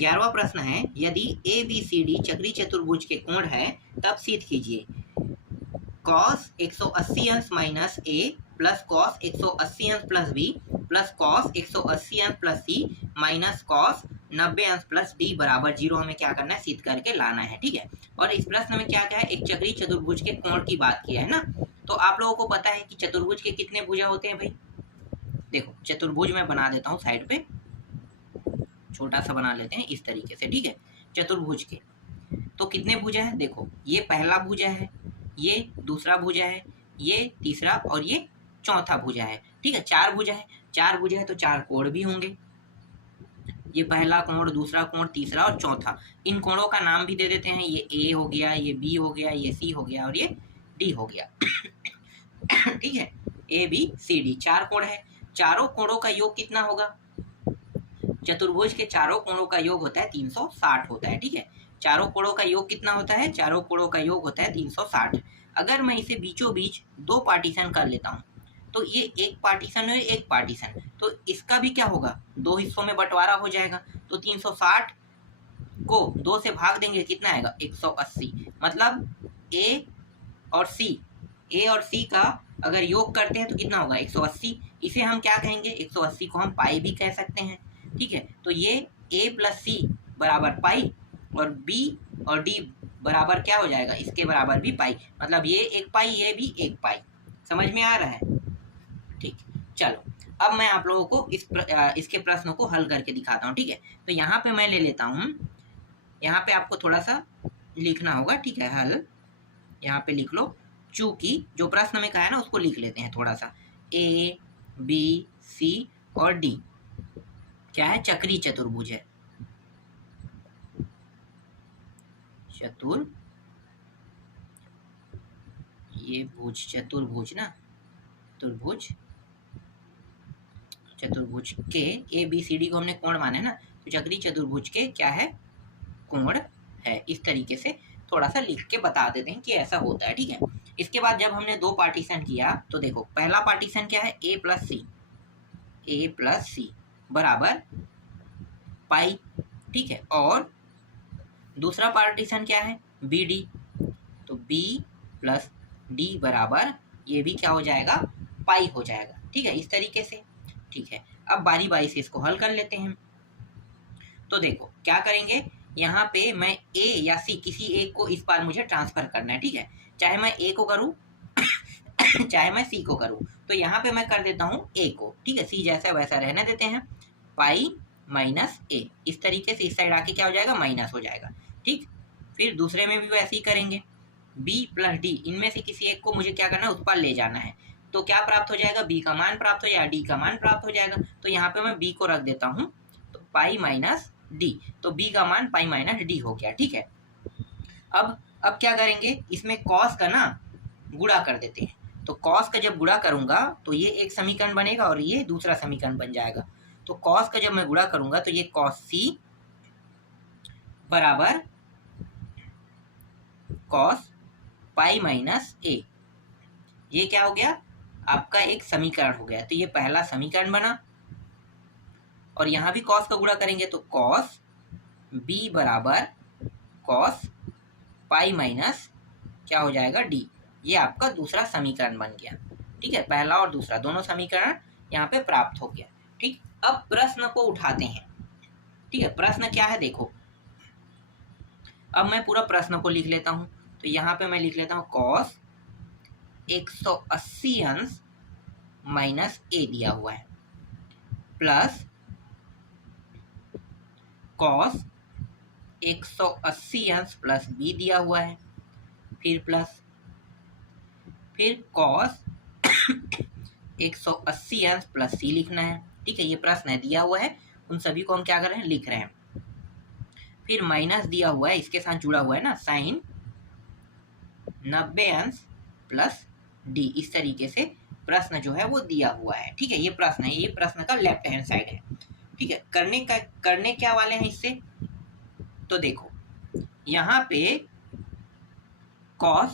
11वां प्रश्न है, यदि ए बी सी डी चक्रीय चतुर्भुज के कोण है तब सिद्ध कीजिए। cos 180 अंश माइनस ए प्लस cos 180 अंश प्लस बी प्लस cos 180 अंश प्लस सी माइनस cos 90 अंश प्लस डी बराबर 0 हमें क्या करना है, सिद्ध करके लाना है। ठीक है, और इस प्रश्न में क्या क्या है, एक चक्रीय चतुर्भुज के कोण की बात किया है ना। तो आप लोगों को पता है कि चतुर्भुज के कितने भुजा होते हैं भाई। देखो चतुर्भुज मैं बना देता हूँ, साइड पे छोटा सा बना लेते हैं इस तरीके से। ठीक है, चतुर्भुज के तो कितने भुजा है, देखो ये पहला भुजा है, ये दूसरा भुजा है, ये तीसरा और ये चौथा भुजा है। ठीक है, चार भुजा है, चार भुजा है तो चार कोण भी होंगे। ये पहला कोण, दूसरा कोण, तीसरा और चौथा। इन कोणों का नाम भी दे देते हैं, ये ए हो गया, ये बी हो गया, ये सी हो गया और ये डी हो गया। ठीक है, ए बी सी डी चार कोण है। चारों कोणों का योग कितना होगा, चतुर्भुज के चारों कोणों का योग होता है 360 होता है। ठीक है, चारों कोणों का योग कितना होता है, चारों कोणों का योग होता है 360। अगर मैं इसे बीचों बीच दो पार्टीशन कर लेता हूँ तो ये एक पार्टीशन है, एक पार्टीशन, तो इसका भी क्या होगा, दो हिस्सों में बंटवारा हो जाएगा। तो 360 को दो से भाग देंगे, कितना आएगा 180। मतलब ए और सी का अगर योग करते हैं तो कितना होगा 180। इसे हम क्या कहेंगे, 180 को हम पाई भी कह सकते हैं। ठीक है, तो ये a प्लस सी बराबर पाई और b और d बराबर क्या हो जाएगा, इसके बराबर भी पाई। मतलब ये एक पाई, ये भी एक पाई। समझ में आ रहा है। ठीक, चलो अब मैं आप लोगों को इसके प्रश्नों को हल करके दिखाता हूँ। ठीक है, तो यहाँ पे मैं ले लेता हूँ, यहाँ पे आपको थोड़ा सा लिखना होगा। ठीक है, हल यहाँ पे लिख लो, चूंकि जो प्रश्न में कहा है ना उसको लिख लेते हैं थोड़ा सा। ए बी सी और डी क्या है, चक्रीय चतुर्भुज है। चतुर्भुज ना, चतुर्भुज के ए बी सी डी को हमने कोण माने ना, तो चक्रीय चतुर्भुज के क्या है, कोण है। इस तरीके से थोड़ा सा लिख के बता देते हैं कि ऐसा होता है। ठीक है, इसके बाद जब हमने दो पार्टीशन किया तो देखो पहला पार्टीशन क्या है, ए प्लस सी बराबर पाई। ठीक है, और दूसरा पार्टीशन क्या है, बी डी, तो बी प्लस डी बराबर ये भी क्या हो जाएगा, पाई हो जाएगा। ठीक है, इस तरीके से। ठीक है, अब बारी बारी से इसको हल कर लेते हैं। तो देखो क्या करेंगे, यहाँ पे मैं ए या सी किसी एक को इस बार मुझे ट्रांसफर करना है। ठीक है, चाहे मैं ए को करूँ चाहे मैं सी को करूँ, तो यहाँ पे मैं कर देता हूँ ए को। ठीक है, सी जैसा वैसा रहने देते हैं, पाई माइनस ए। इस तरीके से इस साइड आके क्या हो जाएगा, माइनस हो जाएगा। ठीक, फिर दूसरे में भी वैसे ही करेंगे, बी प्लस डी, इनमें से किसी एक को मुझे क्या करना है, उस पर ले जाना है। तो क्या प्राप्त हो जाएगा, बी का मान प्राप्त हो जाएगा, डी का मान प्राप्त हो जाएगा। तो यहाँ पे मैं बी को रख देता हूँ, तो पाई माइनस डी, तो बी का मान पाई माइनस डी हो गया। ठीक है, अब क्या करेंगे, इसमें कॉस का ना गुणा कर देते हैं। तो कॉस का जब गुणा करूंगा तो ये एक समीकरण बनेगा और ये दूसरा समीकरण बन जाएगा। तो कॉस का जब मैं गुणा करूंगा तो ये कॉस सी बराबर कॉस पाई माइनस ए, ये क्या हो गया, आपका एक समीकरण हो गया। तो ये पहला समीकरण बना, और यहां भी कॉस का गुणा करेंगे तो कॉस बी बराबर कॉस पाई माइनस क्या हो जाएगा, डी। ये आपका दूसरा समीकरण बन गया। ठीक है, पहला और दूसरा दोनों समीकरण यहाँ पे प्राप्त हो गया। ठीक, अब प्रश्न को उठाते हैं। ठीक है, प्रश्न क्या है देखो, अब मैं पूरा प्रश्न को लिख लेता हूँ। तो यहाँ पे मैं लिख लेता हूँ कॉस 180 अंश माइनस ए दिया हुआ है, प्लस कॉस 180 अंश प्लस बी दिया हुआ है, फिर प्लस, फिर कॉस 180 अंश प्लस सी लिखना है। ठीक है, ये प्रश्न है दिया हुआ है, उन सभी को हम क्या कर रहे हैं, लिख रहे हैं। फिर माइनस दिया हुआ है, इसके साथ जुड़ा हुआ है ना साइन 90 अंश प्लस डी। इस तरीके से प्रश्न जो है वो दिया हुआ है। ठीक है, ये प्रश्न है, ये प्रश्न का लेफ्ट हैंड साइड है। ठीक है, करने क्या वाले हैं इससे, तो देखो यहाँ पे cos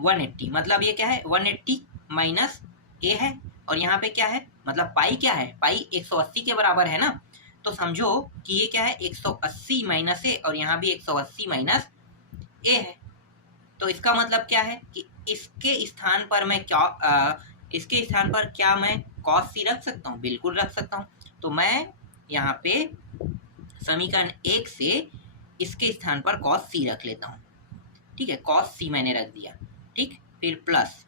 180, मतलब ये क्या है, 180 माइनस ए है, और यहाँ पे क्या है, मतलब पाई क्या है, पाई 180 के बराबर है ना। तो समझो कि ये क्या है 180 माइनस ए और यहाँ भी 180 माइनस ए है। तो इसका मतलब क्या है कि इसके स्थान पर मैं क्या मैं cos c रख सकता हूँ? बिल्कुल रख सकता हूँ। तो मैं यहाँ पे समीकरण 1 से इसके स्थान पर cos c रख लेता हूँ। ठीक है, cos c मैंने रख दिया। ठीक, फिर प्लस,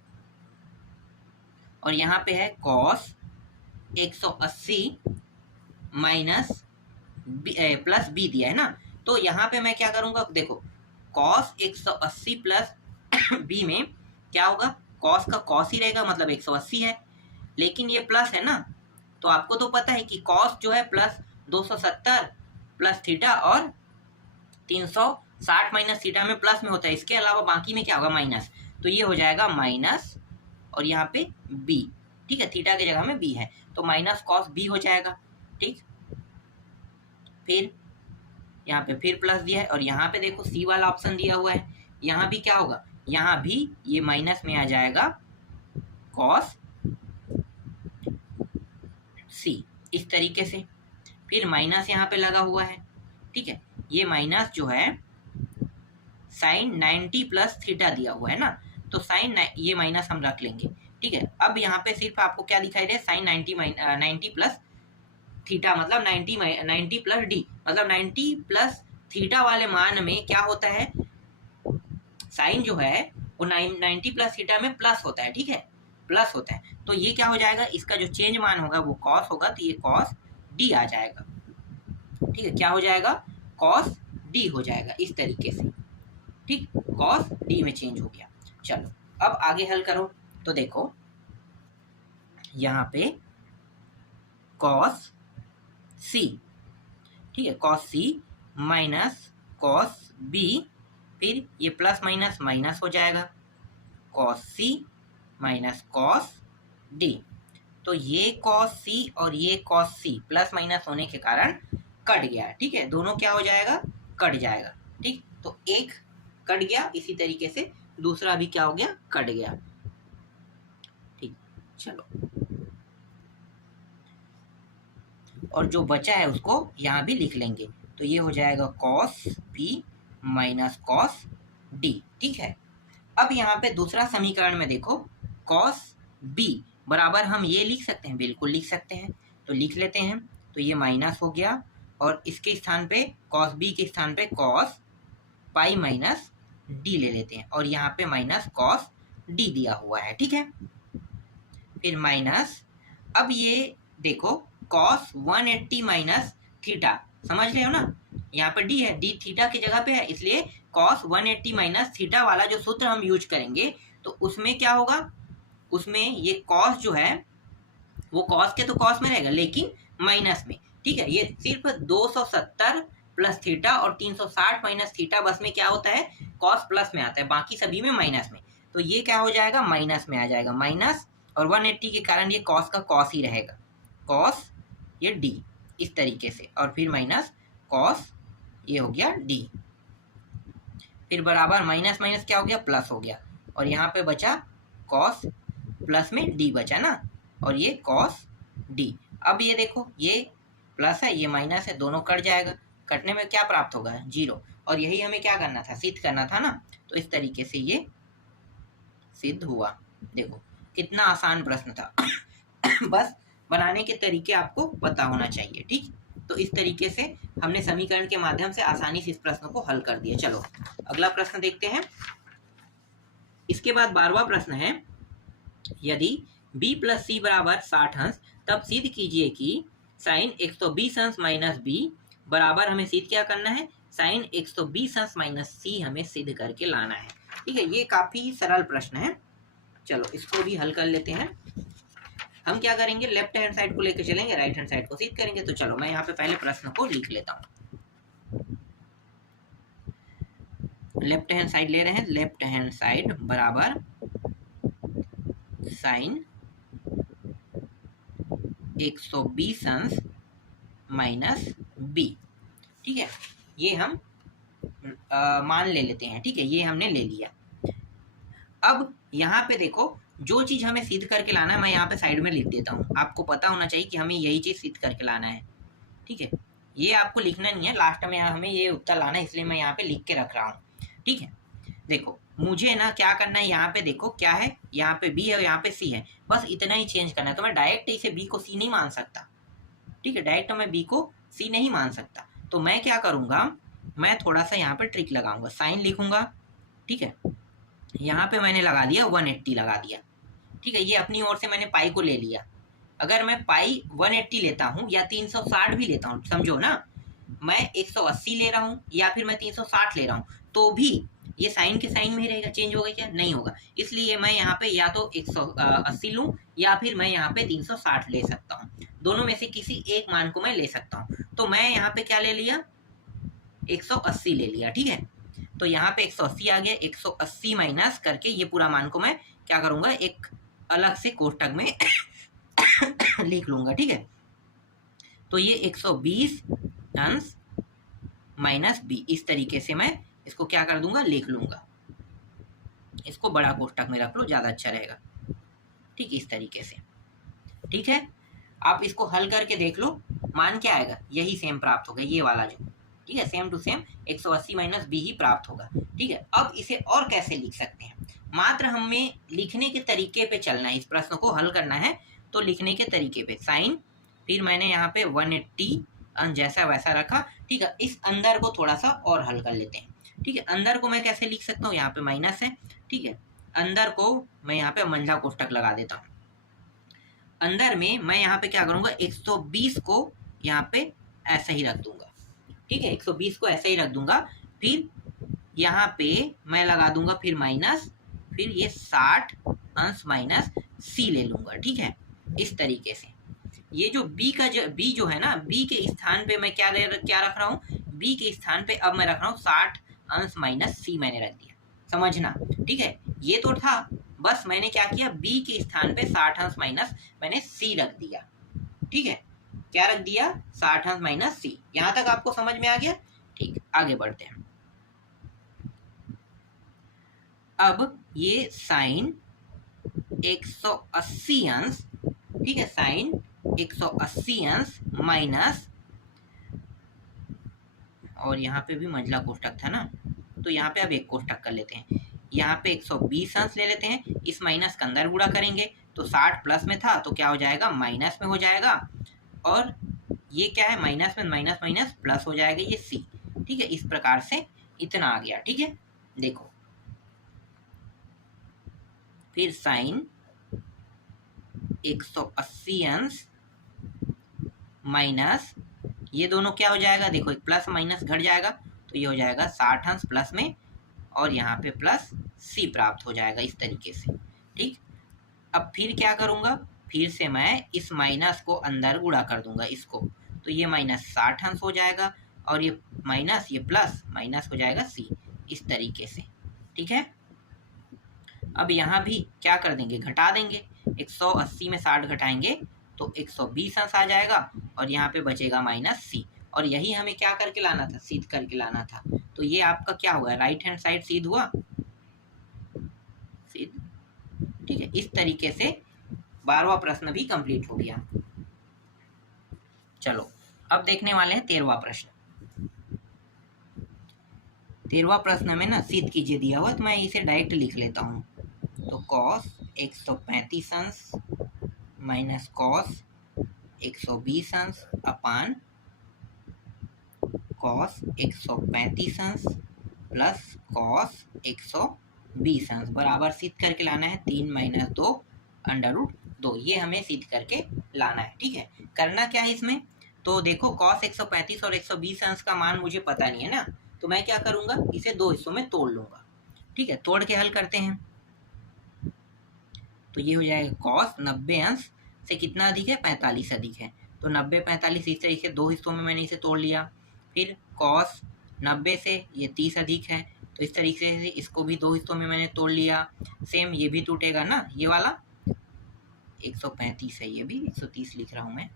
और यहाँ पे है cos 180 माइनस प्लस b दिया है ना। तो यहाँ पे मैं क्या करूँगा, देखो cos 180 प्लस b में क्या होगा, cos का cos ही रहेगा, मतलब 180 है, लेकिन ये प्लस है ना। तो आपको तो पता है कि cos जो है प्लस 270 प्लस थीटा और 360 माइनस थीटा में प्लस में होता है, इसके अलावा बाकी में क्या होगा, माइनस। तो ये हो जाएगा माइनस और यहाँ पे b। ठीक है, थीटा की जगह में b है, तो माइनस cos b हो जाएगा। ठीक, फिर यहाँ पे फिर प्लस दिया है और यहाँ पे देखो c वाला ऑप्शन दिया हुआ है, यहाँ भी क्या होगा, यहाँ भी ये माइनस में आ जाएगा cos c, इस तरीके से। फिर माइनस यहाँ पे लगा हुआ है। ठीक है, ये माइनस जो है साइन 90 प्लस थीटा दिया हुआ है ना, तो साइन ये माइनस हम रख लेंगे। ठीक है, अब यहाँ पे सिर्फ आपको क्या दिखाई दे, साइन 90 प्लस थीटा, मतलब 90 प्लस डी, मतलब 90 प्लस थीटा वाले मान में क्या होता है, साइन जो है वो 90 प्लस थीटा में प्लस होता है। ठीक है, प्लस होता है, तो ये क्या हो जाएगा, इसका जो चेंज मान होगा वो कॉस होगा, तो ये कॉस डी आ जाएगा। ठीक है, क्या हो जाएगा, कॉस डी हो जाएगा इस तरीके से। ठीक, कॉस डी में चेंज हो गया। चलो अब आगे हल करो। तो देखो यहाँ पे कॉस सी, ठीक है, कॉस सी माइनस कॉस बी, फिर ये प्लस माइनस माइनस हो जाएगा, कॉस सी माइनस कॉस डी। तो ये कॉस सी और ये कॉस सी प्लस माइनस होने के कारण कट गया। ठीक है, दोनों क्या हो जाएगा, कट जाएगा। ठीक, तो एक कट गया, इसी तरीके से दूसरा भी क्या हो गया, कट गया। ठीक, चलो, और जो बचा है उसको यहाँ भी लिख लेंगे, तो ये हो जाएगा cos B minus cos D. ठीक है, अब यहाँ पे दूसरा समीकरण में देखो कॉस बी बराबर हम ये लिख सकते हैं, बिल्कुल लिख सकते हैं, तो लिख लेते हैं। तो ये माइनस हो गया और इसके स्थान पे कॉस बी के स्थान पे कॉस पाई माइनस डी ले लेते हैं, और यहाँ पे माइनस कॉस डी दिया हुआ है। ठीक है, फिर माइनस, अब ये देखो कॉस 180 माइनस थीटा, समझ रहे हो ना, यहाँ पे डी है, डी थीटा की जगह पे है, इसलिए कॉस 180 माइनस थीटा वाला जो सूत्र हम यूज करेंगे, तो उसमें क्या होगा, उसमें ये कॉस जो है वो कॉस के तो कॉस में रहेगा, लेकिन माइनस में। ठीक है, ये सिर्फ 270 प्लस थीटा और 360 माइनस थीटा बस में क्या होता है, कॉस प्लस में आता है, बाकी सभी में माइनस में। तो ये क्या हो जाएगा, माइनस में आ जाएगा, माइनस, और 180 के कारण ये कॉस का कॉस ही रहेगा, कॉस ये डी इस तरीके से, और फिर माइनस कॉस ये हो गया डी, फिर बराबर माइनस माइनस क्या हो गया, प्लस हो गया, और यहाँ पे बचा कॉस प्लस में डी बचा ना, और ये कॉस डी। अब ये देखो ये प्लस है ये माइनस है, दोनों कट जाएगा, कटने में क्या प्राप्त होगा, 0, और यही हमें क्या करना था, सिद्ध करना था ना। तो इस तरीके से ये सिद्ध हुआ। देखो कितना आसान प्रश्न था बस बनाने के तरीके आपको पता होना चाहिए। ठीक, तो इस तरीके से हमने समीकरण के माध्यम से आसानी से इस प्रश्न को हल कर दिया। चलो अगला प्रश्न देखते हैं। इसके बाद 12वां प्रश्न है, यदि b प्लस सी बराबर 60 अंश, तब सिद्ध कीजिए कि साइन 120 अंश माइनस बी बराबर, हमें सिद्ध क्या करना है, साइन 120 अंश माइनस सी हमें सिद्ध करके लाना है। ठीक है, ये काफी सरल प्रश्न है। चलो इसको भी हल कर लेते हैं। हम क्या करेंगे, लेफ्ट हैंड साइड को लेकर चलेंगे, राइट हैंड साइड को सिद्ध करेंगे। तो चलो मैं यहाँ पे पहले प्रश्न को लिख लेता हूँ। लेफ्ट हैंड साइड ले रहे हैं, लेफ्ट हैंड साइड बराबर साइन 120 अंश माइनस बी। ठीक है, ये हम मान ले लेते हैं। ठीक है, ये हमने ले लिया। अब यहाँ पे देखो जो चीज हमें सिद्ध करके लाना है, मैं यहाँ पे साइड में लिख देता हूँ, आपको पता होना चाहिए कि हमें यही चीज सिद्ध करके लाना है। ठीक है, ये आपको लिखना नहीं है, लास्ट में हमें ये उत्तर लाना है, इसलिए मैं यहाँ पे लिख के रख रहा हूँ। ठीक है, देखो मुझे ना क्या करना है, यहाँ पे देखो क्या है, यहाँ पे बी है, यहाँ पे सी है, बस इतना ही चेंज करना है। तो मैं डायरेक्ट इसे बी को सी नहीं मान सकता, ठीक है, डायरेक्ट मैं बी को सी नहीं मान सकता। तो मैं क्या करूँगा, मैं थोड़ा सा यहाँ पे ट्रिक लगाऊंगा, साइन लिखूंगा। ठीक है, यहाँ पे मैंने लगा दिया 180 लगा दिया। ठीक है, ये अपनी ओर से मैंने पाई को ले लिया। अगर मैं पाई 180 लेता हूँ या 360 भी लेता हूँ, समझो ना, मैं 180 ले रहा हूँ या फिर मैं 360 ले रहा हूँ, तो भी ये साइन के साइन में ही रहेगा, चेंज होगा क्या? नहीं होगा। इसलिए मैं यहाँ पे या तो 180 लूँ या फिर मैं यहाँ पे 360 ले सकता हूँ, दोनों में से किसी एक मान को मैं ले सकता हूँ। तो मैं यहाँ पे क्या ले लिया, 180 ले लिया। ठीक है, तो यहाँ पे 180 आ गया, 180 माइनस करके ये पूरा मान को मैं क्या करूँगा, एक अलग से कोष्टक में लिख लूँगा। ठीक है, तो ये 120 अंश माइनस बी, इस तरीके से मैं इसको क्या कर दूंगा, लिख लूँगा। इसको बड़ा कोष्टक में रख लो, ज़्यादा अच्छा रहेगा। ठीक, इस तरीके से। ठीक है, आप इसको हल करके देख लो, मान क्या आएगा, यही सेम प्राप्त होगा, ये वाला जो। ठीक है, same to same 180 minus B ही प्राप्त होगा। ठीक है, अब इसे और कैसे लिख सकते हैं, मात्र हमें लिखने के तरीके पे चलना है, इस प्रश्न को हल करना है तो लिखने के तरीके पे साइन, फिर मैंने यहाँ पे 180 जैसा वैसा रखा। ठीक है, इस अंदर को थोड़ा सा और हल कर लेते हैं। ठीक है, अंदर को मैं कैसे लिख सकता हूँ, यहाँ पे माइनस है। ठीक है, अंदर को मैं यहाँ पे मंझला कोष्टक लगा देता हूँ। अंदर में मैं यहाँ पे क्या करूँगा, 120 को यहाँ पे ऐसे ही रख दूंगा। ठीक है, 120 को ऐसे ही रख दूंगा, फिर यहाँ पे मैं लगा दूंगा फिर माइनस, फिर ये 60 अंश माइनस सी ले लूंगा। ठीक है, इस तरीके से। ये जो बी जो है ना, बी के स्थान पे मैं क्या रख रहा हूँ, बी के स्थान पे अब मैं रख रहा हूँ 60 अंश माइनस सी मैंने रख दिया, समझना। ठीक है, ये तो था, बस मैंने क्या किया, बी के स्थान पे 60 अंश माइनस मैंने सी रख दिया। ठीक है, क्या रख दिया, 60 अंश माइनस सी। यहां तक आपको समझ में आ गया? ठीक, आगे बढ़ते हैं। अब ये साइन 180 अंश, ठीक है, साइन 180 अंश माइनस, और यहाँ पे भी मंझला कोष्टक था ना, तो यहाँ पे अब एक कोष्टक कर लेते हैं। यहाँ पे 120 अंश ले लेते हैं, इस माइनस का अंदर गुणा करेंगे तो 60 प्लस में था तो क्या हो जाएगा, माइनस में हो जाएगा। और ये क्या है, माइनस में माइनस माइनस प्लस हो जाएगा, ये सी। ठीक है, इस प्रकार से इतना आ गया। ठीक है, देखो फिर साइन 180 अंश माइनस, ये दोनों क्या हो जाएगा, देखो एक प्लस माइनस घट जाएगा तो ये हो जाएगा 60 अंश प्लस में, और यहाँ पे प्लस सी प्राप्त हो जाएगा, इस तरीके से। ठीक, अब फिर क्या करूँगा, फिर से मैं इस माइनस को अंदर गुणा कर दूंगा इसको, तो ये माइनस 60 अंश हो जाएगा, और ये माइनस, ये प्लस, माइनस हो जाएगा सी, इस तरीके से। ठीक है, अब यहाँ भी क्या कर देंगे, घटा देंगे, 180 में 60 घटाएंगे तो 120 अंश आ जाएगा, और यहाँ पे बचेगा माइनस सी, और यही हमें क्या करके लाना था, सीध करके लाना था। तो ये आपका क्या हुआ, राइट हैंड साइड सीध हुआ, सीध। ठीक है, इस तरीके से 12वां प्रश्न भी कंप्लीट हो गया। चलो अब देखने वाले हैं 13वां प्रश्न। 13वां प्रश्न में ना सिद्ध कीजिए दिया हुआ, तो मैं इसे डायरेक्ट लिख लेता हूँ। तो कॉस 135 अंश माइनस कॉस 120 अंश अपान कॉस 135 अंश प्लस कॉस 120 अंश बराबर सिद्ध करके लाना है 3 माइनस 2 अंडर रूट 2, ये हमें सिद्ध करके लाना है। ठीक है, करना क्या है इसमें, तो देखो कॉस 135 और 120 अंश का मान मुझे पता नहीं है ना, तो मैं क्या करूँगा, इसे दो हिस्सों में तोड़ लूँगा। ठीक है, तोड़ के हल करते हैं। तो ये हो जाएगा कॉस 90 अंश से कितना अधिक है, 45 अधिक है, तो 90 45 इस तरीके से दो हिस्सों में मैंने इसे तोड़ लिया। फिर कॉस 90 से ये 30 अधिक है, तो इस तरीके से इसको भी दो हिस्सों में मैंने तोड़ लिया। सेम ये भी टूटेगा ना, ये वाला 135 है, ये भी 130 लिख रहा हूँ मैं,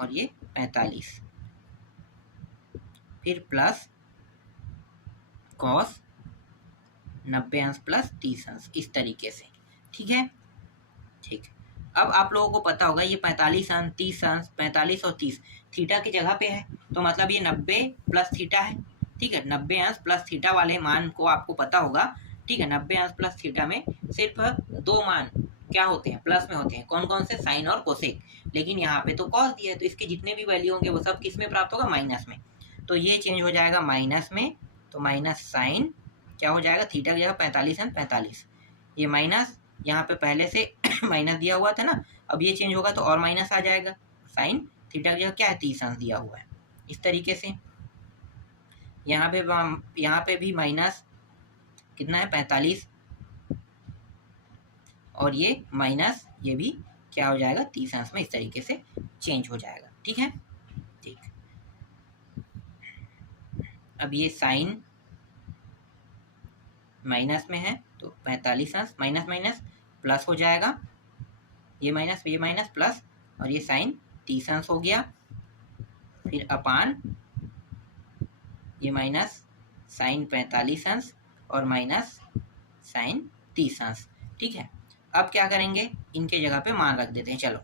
और ये 45, फिर प्लस कॉस 90 अंश प्लस 30 अंश, इस तरीके से। ठीक है, ठीक, अब आप लोगों को पता होगा ये 45 अंश 30 अंश 45 और 30 थीटा की जगह पे है, तो मतलब ये 90 प्लस थीटा है। ठीक है, 90 अंश प्लस थीटा वाले मान को आपको पता होगा। ठीक है, 90 अंश प्लस थीटा में सिर्फ दो मान क्या होते हैं, प्लस में होते हैं। कौन कौन से? साइन और कोसेक। लेकिन यहाँ पे तो कॉस दिया है, तो इसके जितने भी वैल्यू होंगे वो सब किस में प्राप्त होगा? माइनस में। तो ये चेंज हो जाएगा माइनस में, तो माइनस साइन क्या हो जाएगा? थीटा की जगह 45 अंश 45, ये माइनस यहाँ पे पहले से माइनस दिया हुआ था ना, अब ये चेंज होगा तो और माइनस आ जाएगा। साइन थीटा की जगह क्या है? 30 अंश दिया हुआ है। इस तरीके से यहाँ पे भी माइनस कितना है? 45, और ये माइनस ये भी क्या हो जाएगा? 30 अंश में। इस तरीके से चेंज हो जाएगा। ठीक है, ठीक। अब ये साइन माइनस में है तो 45 अंश माइनस माइनस प्लस हो जाएगा, ये माइनस प्लस, और ये साइन 30 अंश हो गया, फिर अपान ये माइनस साइन 45 अंश और माइनस साइन 30 अंश। ठीक है, अब क्या करेंगे? इनके जगह पे मान रख देते हैं। चलो,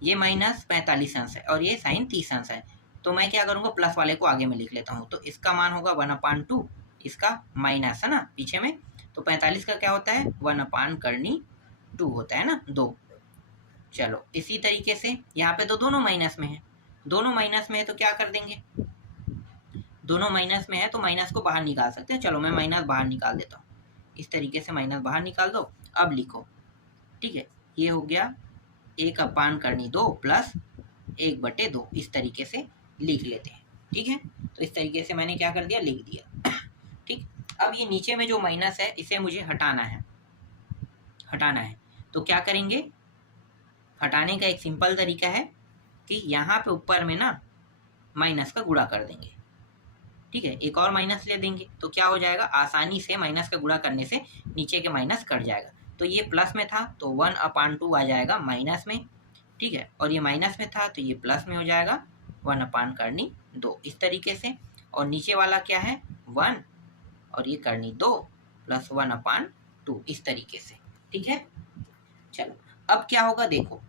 ये माइनस 45 अंश है और ये साइन 30 अंश है, तो मैं क्या करूँगा? प्लस वाले को आगे में लिख लेता हूँ। तो इसका मान होगा 1/2, इसका माइनस है ना पीछे में, तो 45 का क्या होता है? 1/2 होता है ना, 2। चलो, इसी तरीके से यहाँ पे तो दोनों माइनस में है, दोनों माइनस में है तो क्या कर देंगे? दोनों माइनस में है तो माइनस को बाहर निकाल सकते हैं। चलो, मैं माइनस बाहर निकाल देता हूँ। इस तरीके से माइनस बाहर निकाल दो। अब लिखो, ठीक है, ये हो गया 1/2 प्लस 1/2, इस तरीके से लिख लेते हैं। ठीक है, तो इस तरीके से मैंने क्या कर दिया? लिख दिया। ठीक, अब ये नीचे में जो माइनस है इसे मुझे हटाना है, तो क्या करेंगे? हटाने का एक सिंपल तरीका है कि यहाँ पे ऊपर में ना माइनस का गुणा कर देंगे। ठीक है, एक और माइनस ले देंगे तो क्या हो जाएगा? आसानी से माइनस का गुणा करने से नीचे के माइनस कट जाएगा। तो ये प्लस में था तो 1/2 आ जाएगा माइनस में। ठीक है, और ये माइनस में था तो ये प्लस में हो जाएगा 1/2, इस तरीके से। और नीचे वाला क्या है? 1, और ये करनी 2 प्लस 1/2, इस तरीके से। ठीक है, चलो, अब क्या होगा? देखो,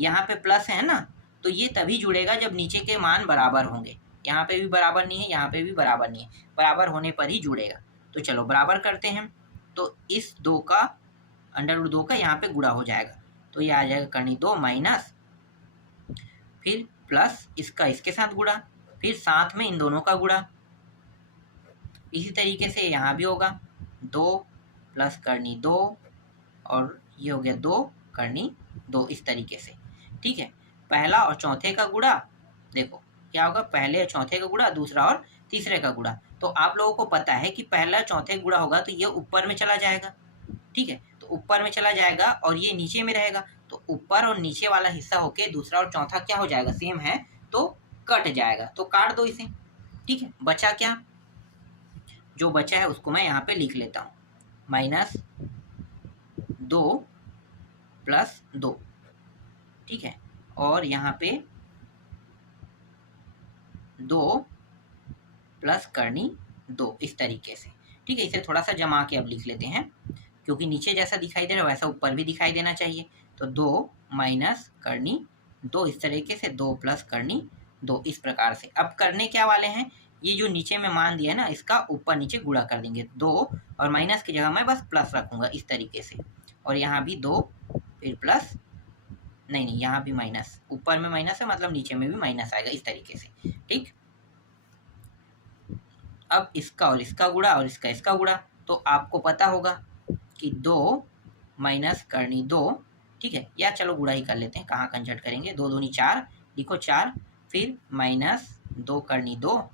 यहाँ पे प्लस है ना, तो ये तभी जुड़ेगा जब नीचे के मान बराबर होंगे। यहाँ पे भी बराबर नहीं है, यहाँ पे भी बराबर नहीं है, बराबर होने पर ही जुड़ेगा। तो चलो बराबर करते हैं। तो इस 2 का √2 का यहाँ पे गुणा हो जाएगा, तो ये आ जाएगा करनी 2 माइनस, फिर प्लस इसका इसके साथ गुणा, फिर साथ में इन दोनों का गुणा। इसी तरीके से यहाँ भी होगा 2 प्लस करनी 2, और ये हो गया 2 करनी 2, इस तरीके से। ठीक है, पहला और चौथे का गुणा, देखो क्या होगा? पहले और चौथे का गुणा, दूसरा और तीसरे का गुणा। तो आप लोगों को पता है कि पहला चौथे गुणा होगा तो ये ऊपर में चला जाएगा। ठीक है, तो ऊपर में चला जाएगा और ये नीचे में रहेगा, तो ऊपर और नीचे वाला हिस्सा होके दूसरा और चौथा क्या हो जाएगा? सेम है, तो कट जाएगा, तो काट दो इसे। ठीक है, बचा क्या? जो बचा है उसको मैं यहाँ पे लिख लेता हूँ, -2 प्लस 2। ठीक है, और यहाँ पे 2 प्लस करनी 2, इस तरीके से। ठीक है, इसे थोड़ा सा जमा के अब लिख लेते हैं, क्योंकि नीचे जैसा दिखाई दे रहा है वैसा ऊपर भी दिखाई देना चाहिए। तो 2 माइनस करनी 2, इस तरीके से 2 प्लस करनी 2, इस प्रकार से। अब करने क्या वाले हैं? ये जो नीचे में मान दिया है ना, इसका ऊपर नीचे गुणा कर देंगे। 2 और माइनस की जगह मैं बस प्लस रखूँगा, इस तरीके से। और यहाँ भी 2 फिर प्लस, नहीं, यहाँ भी माइनस, ऊपर में माइनस है मतलब नीचे में भी माइनस आएगा, इस तरीके से। ठीक, अब इसका और इसका गुणा और इसका गुणा, तो आपको पता होगा कि 2 माइनस करनी 2। ठीक है, या चलो गुणा ही कर लेते हैं, कहाँ कंजट करेंगे? 2 दूनी 4, लिखो 4, फिर -2 करनी 2,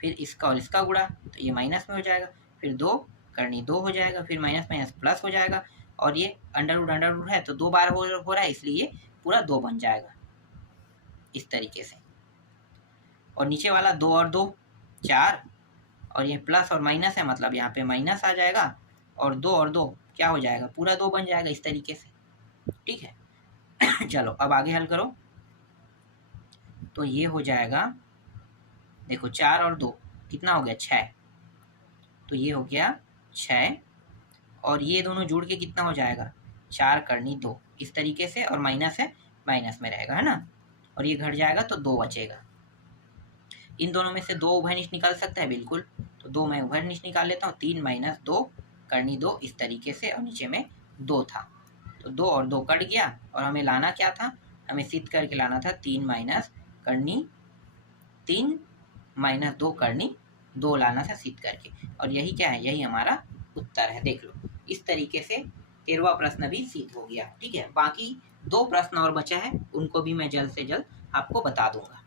फिर इसका और इसका गुणा, तो ये माइनस में हो जाएगा, फिर 2 करनी 2 हो जाएगा, फिर माइनस माइनस प्लस हो जाएगा, और ये अंडर रूट है तो 2 बार हो रहा है, इसलिए पूरा 2 बन जाएगा, इस तरीके से। और नीचे वाला 2 और 2 4, और ये प्लस और माइनस है मतलब यहाँ पे माइनस आ जाएगा, और 2 और 2 क्या हो जाएगा? पूरा 2 बन जाएगा, इस तरीके से। ठीक है, चलो अब आगे हल करो। तो ये हो जाएगा, देखो 4 और 2 कितना हो गया? 6, तो ये हो गया 6, और ये दोनों जुड़ के कितना हो जाएगा? 4 करनी 2, इस तरीके से, और माइनस है माइनस में रहेगा, है ना, और ये घट जाएगा तो 2 बचेगा। इन दोनों में से 2 उभयनिष्ठ निकाल सकता है, बिल्कुल, तो 2 मैं उभयनिष्ठ निकाल लेता हूँ। 3 माइनस 2 करनी 2 इस तरीके से, और नीचे में 2 था, तो 2 और 2 कट गया, और हमें लाना क्या था, हमें सिद्ध करके लाना था 3 माइनस करनी 3 माइनस 2 करनी 2 लाना था सिद्ध करके, और यही क्या है, यही हमारा उत्तर है। देख लो, इस तरीके से 13वां प्रश्न भी सिद्ध हो गया। ठीक है, बाकी 2 प्रश्न और बचा है, उनको भी मैं जल्द से जल्द आपको बता दूंगा।